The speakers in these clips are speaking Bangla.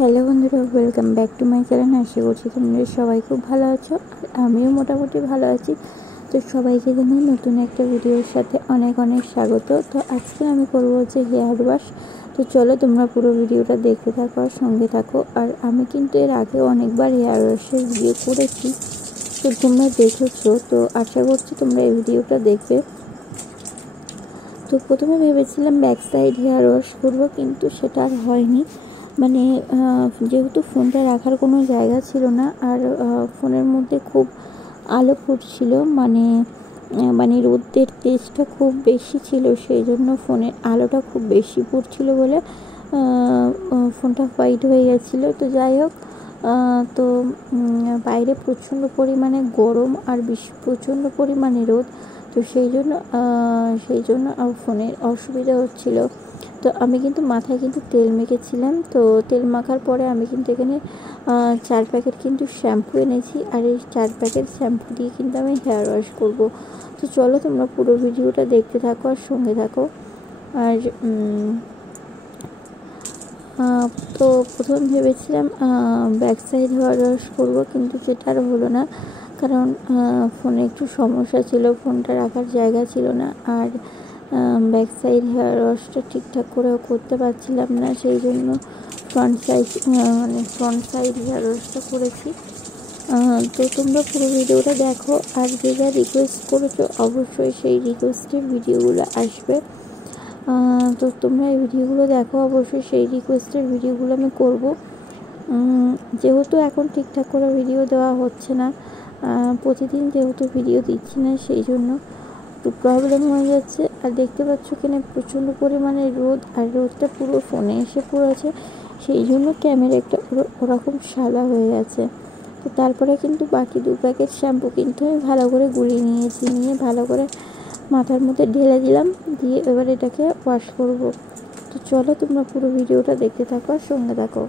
হ্যালো বন্ধুরা, welcome back to my channel. আশা করছি তোমরা সবাই খুব ভালো আছো, আর আমিও মোটামুটি ভালো আছি। তো সবাইকে জানাই নতুন একটা ভিডিওর সাথে অনেক অনেক স্বাগত। তো আজকে আমি করবো হচ্ছে হেয়ার ওয়াশ। তো চলো তোমরা পুরো ভিডিওটা দেখতে থাকো আর সঙ্গে থাকো। আর আমি কিন্তু এর আগেও অনেকবার হেয়ার ওয়াশের ভিডিও করেছি, তো তোমরা দেখেছো। তো আশা করছি তোমরা এই ভিডিওটা দেখবে। তো প্রথমে ভেবেছিলাম ব্যাক সাইড হেয়ার ওয়াশ করবো, কিন্তু সেটা আর হয়নি। মানে যেহেতু ফোনটা রাখার কোনো জায়গা ছিল না, আর ফোনের মধ্যে খুব আলো পড়ছিল, মানে রোদের তেজটা খুব বেশি ছিল, সেই জন্য ফোনের আলোটা খুব বেশি পড়ছিল বলে ফোনটা হোয়াইট হয়ে গেছিলো। তো যাই হোক, তো বাইরে প্রচণ্ড পরিমাণে গরম আর প্রচণ্ড পরিমাণে রোদ, তো সেই জন্য ফোনের অসুবিধা হচ্ছিল। তো আমি কিন্তু মাথায় কিন্তু তেল মেখেছিলাম। তো তেল মাখার পরে আমি কিন্তু এখানে 4 প্যাকেট কিন্তু শ্যাম্পু এনেছি, আর এই 4 প্যাকেট শ্যাম্পু দিয়ে কিন্তু আমি হেয়ার ওয়াশ করব। তো চলো তোমরা পুরো ভিডিওটা দেখতে থাকো আর সঙ্গে থাকো। আর তো প্রথম ভেবেছিলাম ব্যাক সাইড হেয়ার ওয়াশ করবো, কিন্তু সেটা আর হলো না, কারণ ফোনে একটু সমস্যা ছিল, ফোনটা রাখার জায়গা ছিল না, আর ব্যাক সাইড হেয়ার ওয়াশটা ঠিকঠাক করেও করতে পারছিলাম না, সেই জন্য ফ্রন্ট সাইড হেয়ার ওয়াশটা করেছি। তো তোমরা পুরো ভিডিওটা দেখো, আর যে যা রিকোয়েস্ট করেছো অবশ্যই সেই রিকোয়েস্টের ভিডিওগুলো আসবে। তো তোমরা এই ভিডিওগুলো দেখো, অবশ্যই সেই রিকোয়েস্টের ভিডিওগুলো আমি করব। যেহেতু এখন ঠিকঠাক করে ভিডিও দেওয়া হচ্ছে না, প্রতিদিন যেহেতু ভিডিও দিচ্ছি না, সেই জন্য একটু প্রবলেম হয়ে যাচ্ছে। আর দেখতে পাচ্ছ কিনা প্রচণ্ড পরিমাণে রোদ, আর রোদটা পুরো ফোনে এসে পড়েছে, সেই জন্য ক্যামেরাটা ওরকম সাদা হয়ে গেছে। তো তারপরে কিন্তু বাকি 2 প্যাকেট শ্যাম্পু কিন্তু আমি ভালো করে গুলিয়ে নিয়েছি, নিয়ে ভালো করে মাথার মধ্যে ঢেলে দিলাম, দিয়ে এবার এটাকে ওয়াশ করব। তো চলো তোমরা পুরো ভিডিওটা দেখতে থাকো আর সঙ্গে থাকো।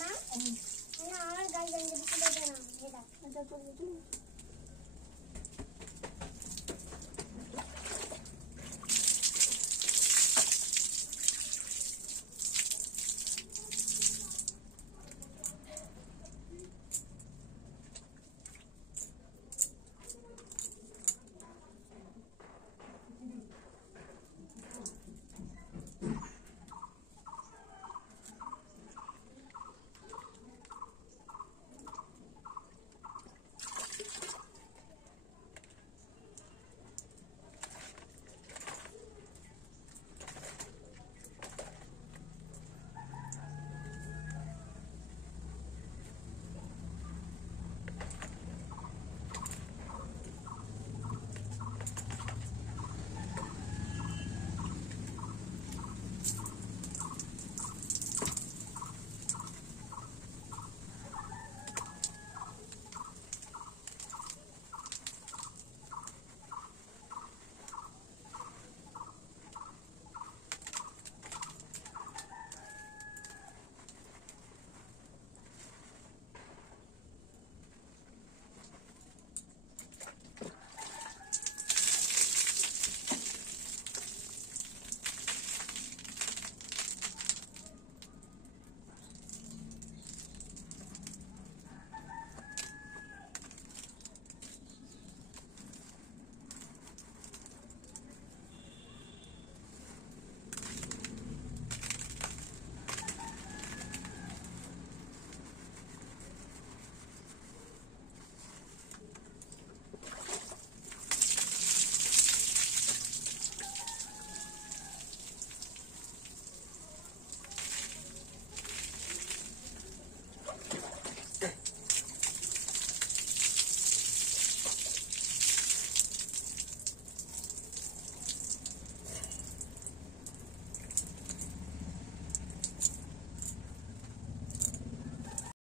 না, আমার গায়ে